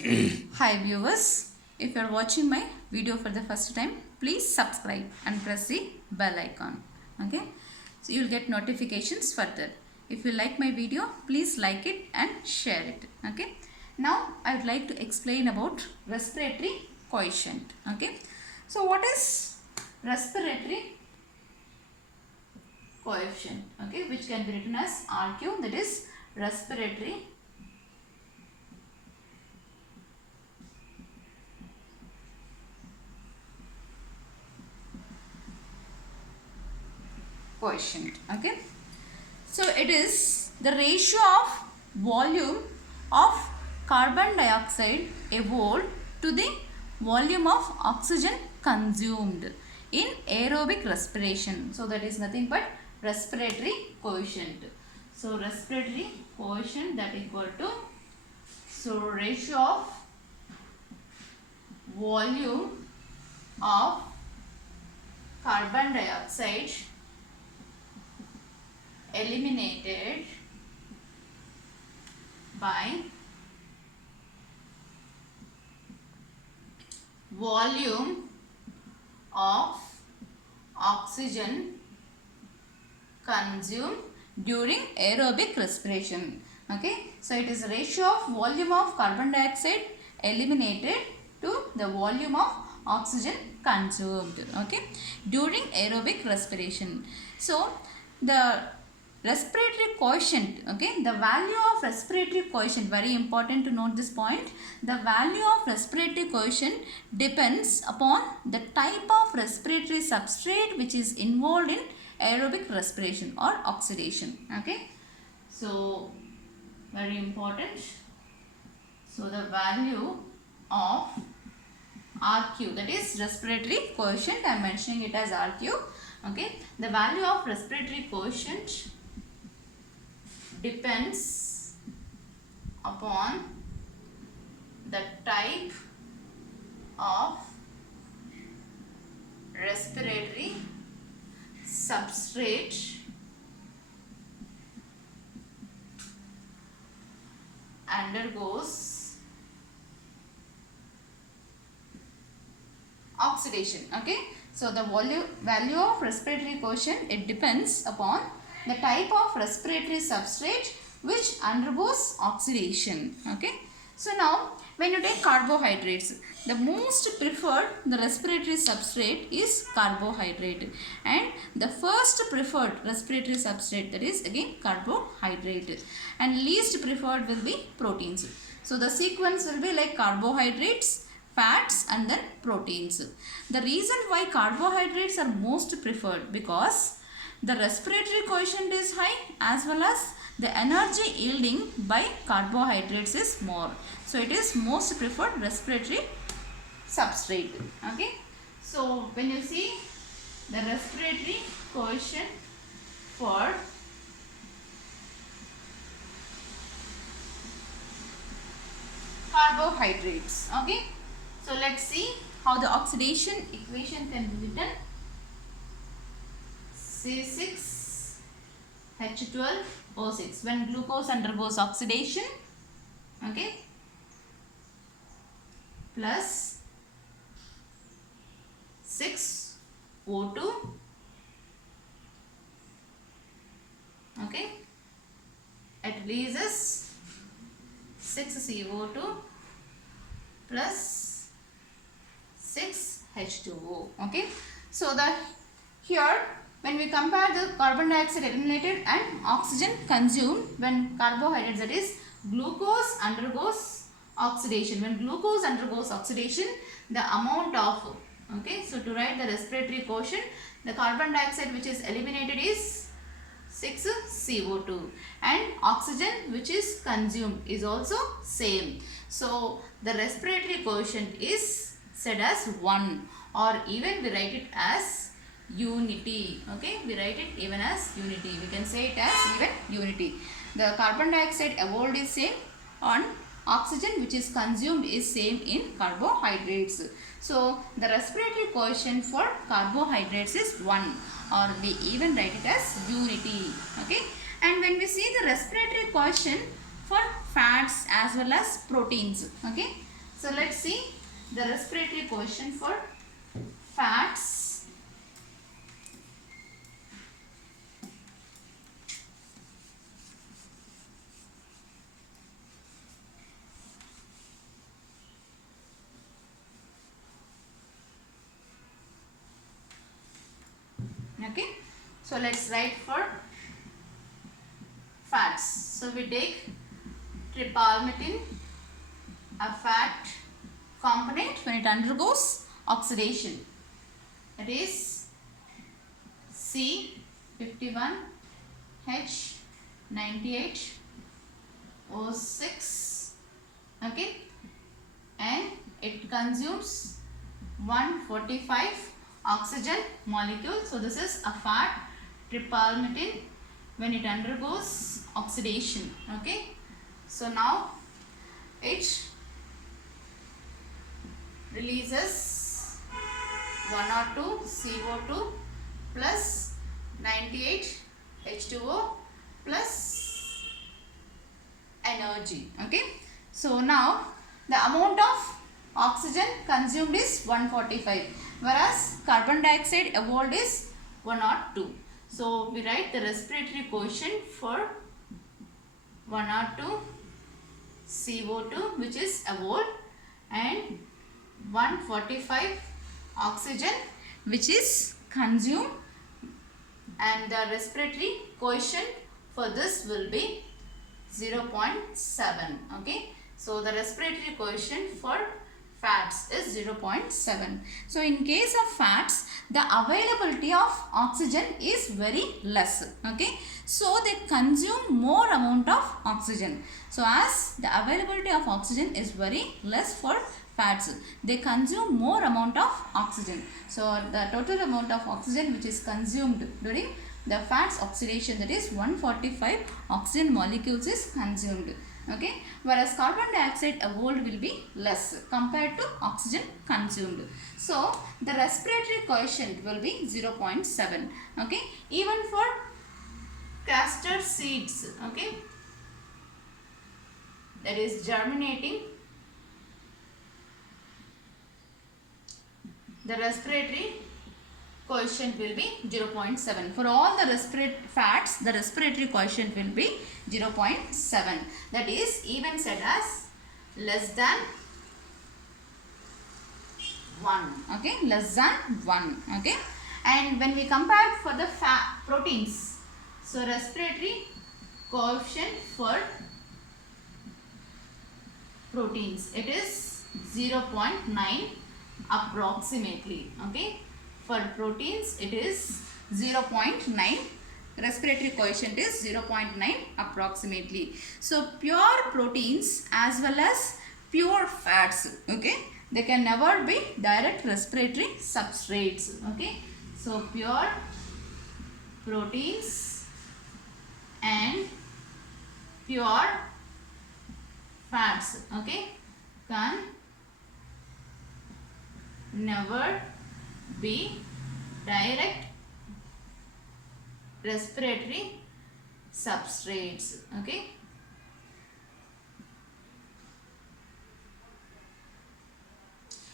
Hi viewers, if you are watching my video for the first time, please subscribe and press the bell icon. Okay, so you will get notifications further. If you like my video, please like it and share it. Okay, now I would like to explain about respiratory quotient. Okay, so what is respiratory coefficient? Okay, which can be written as RQ, that is respiratory quotient. Okay, so it is the ratio of volume of carbon dioxide evolved to the volume of oxygen consumed in aerobic respiration. So that is nothing but respiratory quotient. So respiratory quotient, that equal to, so ratio of volume of carbon dioxide eliminated by volume of oxygen consumed during aerobic respiration. Okay, so it is a ratio of volume of carbon dioxide eliminated to the volume of oxygen consumed, okay, during aerobic respiration. So the respiratory quotient, okay, the value of respiratory quotient, very important to note this point, the value of respiratory quotient depends upon the type of respiratory substrate which is involved in aerobic respiration or oxidation. Okay, so very important. So the value of RQ, that is respiratory quotient, I am mentioning it as RQ. Okay, the value of respiratory quotient depends upon the type of respiratory substrate undergoes oxidation. Okay, so the value of respiratory quotient, it depends upon the type of respiratory substrate which undergoes oxidation. Okay, so now when you take carbohydrates, the most preferred the respiratory substrate is carbohydrate, and the first preferred respiratory substrate, that is again carbohydrate, and least preferred will be proteins. So the sequence will be like carbohydrates, fats, and then proteins. The reason why carbohydrates are most preferred, because the respiratory quotient is high as well as the energy yielding by carbohydrates is more. So it is most preferred respiratory substrate. Okay, so when you see the respiratory quotient for carbohydrates, okay, so let's see how the oxidation equation can be written. C6H12O6, when glucose undergoes oxidation, okay, plus 6O2, okay, it releases 6CO2 plus 6H2O. Okay, so the here when we compare the carbon dioxide eliminated and oxygen consumed when carbohydrates, that is glucose undergoes oxidation. When glucose undergoes oxidation, the amount of, okay, so to write the respiratory quotient, the carbon dioxide which is eliminated is 6CO2 and oxygen which is consumed is also same. So the respiratory quotient is said as 1, or even we write it as unity. Okay, we write it even as unity. We can say it as even unity. The carbon dioxide evolved is same on oxygen which is consumed is same in carbohydrates. So the respiratory quotient for carbohydrates is 1, or we even write it as unity. Okay, and when we see the respiratory quotient for fats as well as proteins, okay, So let's see the respiratory quotient for fats. Okay, so let's write for fats. So we take tripalmitin, a fat component when it undergoes oxidation. It is C51H98O6. Okay, and it consumes 145 oxygen molecule. So this is a fat tripalmitin when it undergoes oxidation. Okay, so now it releases 102 CO2 plus 98 H2O plus energy. Okay, so now the amount of oxygen consumed is 145, whereas carbon dioxide evolved is 102. So we write the respiratory quotient for 102 CO2 which is evolved and 145 oxygen which is consumed, and the respiratory quotient for this will be 0.7. Okay, so the respiratory quotient for fats is 0.7. So in case of fats, the availability of oxygen is very less. Okay, so they consume more amount of oxygen. So as the availability of oxygen is very less for fats, they consume more amount of oxygen. So the total amount of oxygen which is consumed during the fats oxidation, that is 145 oxygen molecules is consumed. Okay, whereas carbon dioxide evolved will be less compared to oxygen consumed. So the respiratory quotient will be 0.7. Okay, even for castor seeds, okay, that is germinating, the respiratory quotient will be 0.7. For all the fats, the respiratory quotient will be 0.7. That is even said as less than 1. Okay, less than 1. Okay, and when we compare for the proteins, so respiratory coefficient for proteins, it is 0.9 approximately. Okay, for proteins it is 0.9, respiratory quotient is 0.9 approximately. So pure proteins as well as pure fats, okay, they can never be direct respiratory substrates. Okay, so pure proteins and pure fats, okay, can never be direct respiratory substrates. Okay,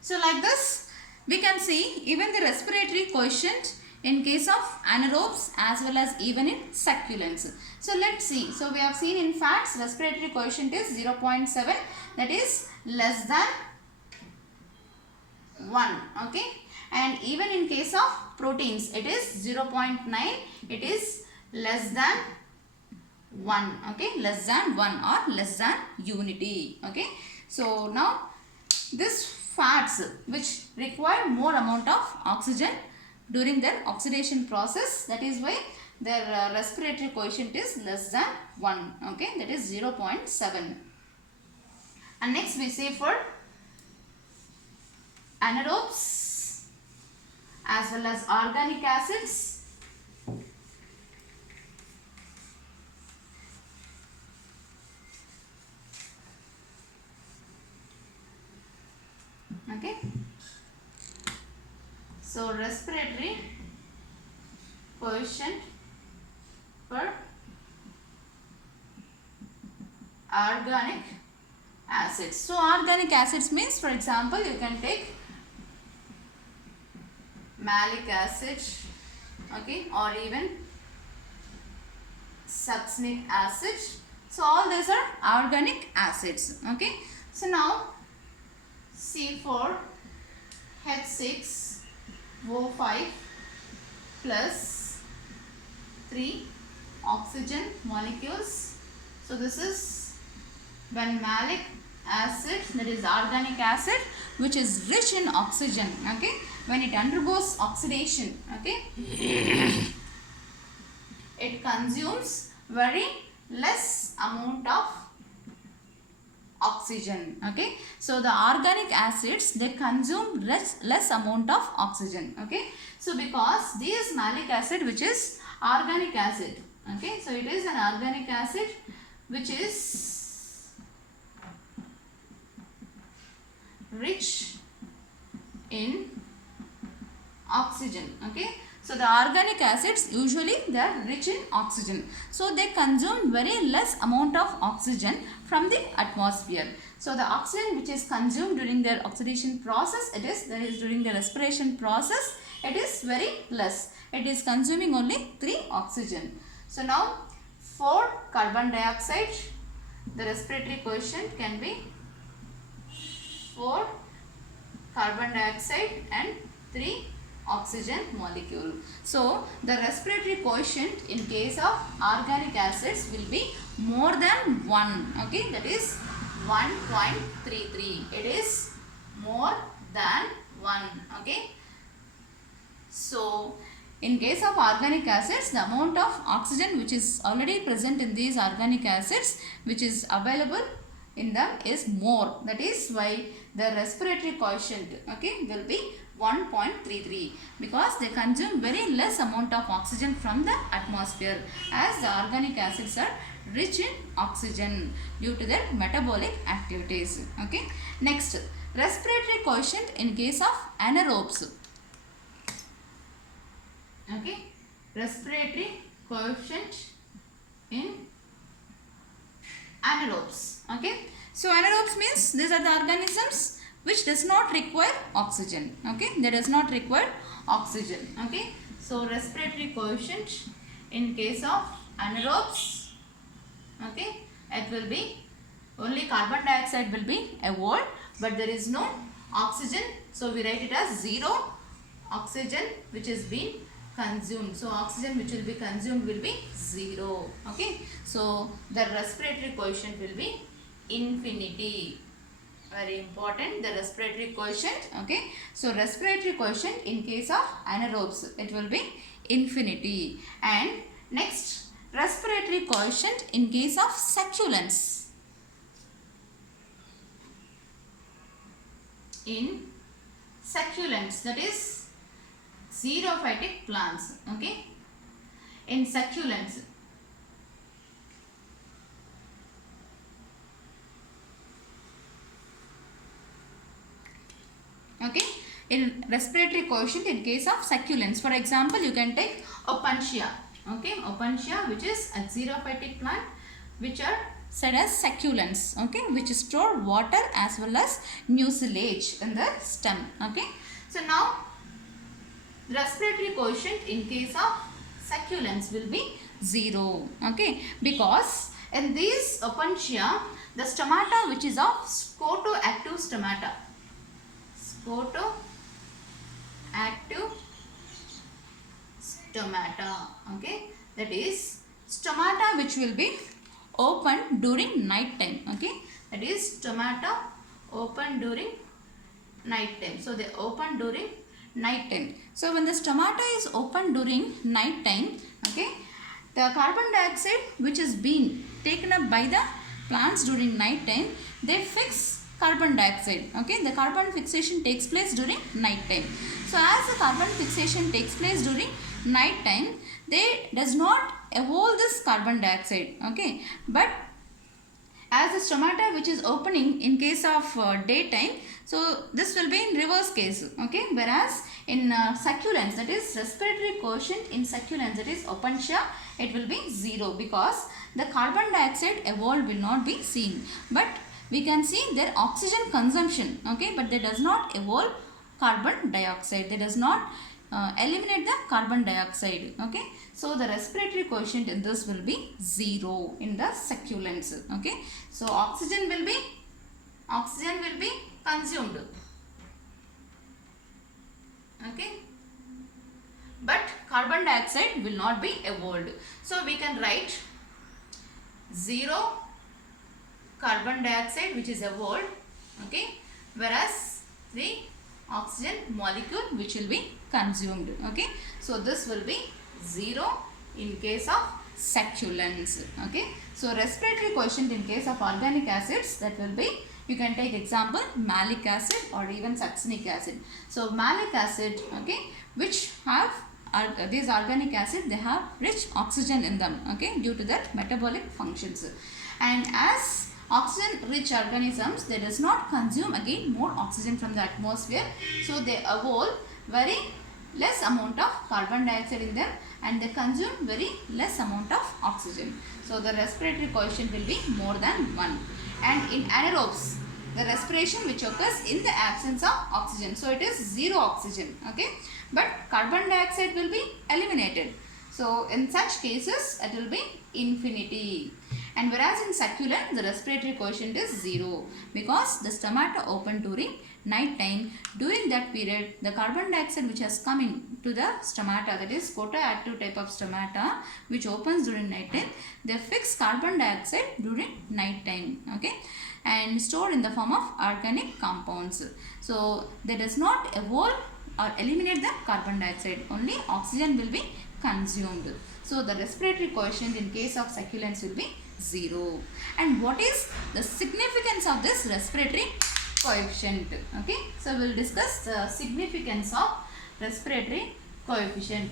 so like this we can see even the respiratory quotient in case of anaerobes as well as even in succulents. So let's see. So we have seen in fats respiratory quotient is 0.7, that is less than 1. Okay, and even in case of proteins it is 0.9, it is less than 1. Okay, less than 1 or less than unity. Okay, so now this fats which require more amount of oxygen during their oxidation process, that is why their respiratory quotient is less than 1. Okay, that is 0.7. And next we say for anaerobes as well as organic acids, okay, so respiratory quotient for organic acids. So organic acids means, for example, you can take malic acid, okay, or even succinic acid. So all these are organic acids, okay. So now C4H6O5 plus 3 oxygen molecules. So this is when malic acid, that is organic acid, which is rich in oxygen, okay, when it undergoes oxidation, okay, it consumes very less amount of oxygen, okay. So the organic acids, they consume less amount of oxygen, okay. So because this malic acid, which is organic acid, okay, so it is an organic acid which is rich in oxygen, okay. So the organic acids, usually they are rich in oxygen, so they consume very less amount of oxygen from the atmosphere. So the oxygen which is consumed during their oxidation process, that is during the respiration process, it is very less. It is consuming only 3 oxygen. So now for carbon dioxide, the respiratory quotient can be 4 carbon dioxide and 3 oxygen molecule. So the respiratory quotient in case of organic acids will be more than 1, okay, that is 1.33. It is more than 1, okay. So in case of organic acids, the amount of oxygen which is already present in these organic acids, which is available in them, is more. That is why the respiratory quotient, okay, will be 1.33, because they consume very less amount of oxygen from the atmosphere, as the organic acids are rich in oxygen due to their metabolic activities, okay. Next, respiratory quotient in case of anaerobes, okay, respiratory quotient in anaerobes, okay. So anaerobes means these are the organisms which does not require oxygen, okay, they does not require oxygen, okay. So respiratory quotient in case of anaerobes, okay, it will be only carbon dioxide will be evolved, but there is no oxygen, so we write it as 0 oxygen which is being consumed. So oxygen which will be consumed will be 0, okay. So the respiratory quotient will be infinity. Very important, the respiratory quotient, okay. So respiratory quotient in case of anaerobes, it will be infinity. And next, respiratory quotient in case of succulents. In succulents, that is xerophytic plants, okay. In succulents, okay, in respiratory quotient in case of succulents, for example, you can take Opuntia, okay, Opuntia, which is a xerophytic plant, which are said as succulents, okay, which store water as well as mucilage in the stem, okay. So now respiratory quotient in case of succulents will be 0, okay, because in these Opuntia, the stomata which is of scotoactive stomata, photoactive stomata, okay, that is stomata which will be open during night time, okay, that is stomata open during night time. So they open during night time. So when the stomata is open during night time, okay, the carbon dioxide which is being taken up by the plants during night time, they fix carbon dioxide, okay, the carbon fixation takes place during night time. So as the carbon fixation takes place during night time, they does not evolve this carbon dioxide, okay, but as the stomata which is opening in case of daytime, so this will be in reverse case, okay, whereas in succulents, that is respiratory quotient in succulents, that is Opuntia, it will be 0, because the carbon dioxide evolved will not be seen, but we can see their oxygen consumption, okay, but they does not evolve carbon dioxide. They does not eliminate the carbon dioxide, okay. So the respiratory quotient in this will be 0 in the succulents, okay. So oxygen will be consumed, okay, but carbon dioxide will not be evolved. So we can write 0 carbon dioxide which is evolved, okay, whereas the oxygen molecule which will be consumed, okay. So this will be 0 in case of succulents, okay. So respiratory quotient in case of organic acids, that will be, you can take example malic acid or even succinic acid. So malic acid, okay, which have these organic acid, they have rich oxygen in them, okay, due to their metabolic functions. And as oxygen rich organisms, they does not consume again more oxygen from the atmosphere, so they evolve very less amount of carbon dioxide in them and they consume very less amount of oxygen. So the respiratory quotient will be more than 1. And in anaerobes, the respiration which occurs in the absence of oxygen, so it is 0 oxygen, okay, but carbon dioxide will be eliminated. So in such cases it will be infinity. And whereas in succulent, the respiratory quotient is 0 because the stomata open during night time. During that period, the carbon dioxide which has come into the stomata, that is photoactive type of stomata which opens during night time, they fix carbon dioxide during night time, okay, and stored in the form of organic compounds. So they does not evolve or eliminate the carbon dioxide, only oxygen will be consumed. So the respiratory quotient in case of succulents will be 0. And what is the significance of this respiratory coefficient? Okay, so we will discuss the significance of respiratory coefficient.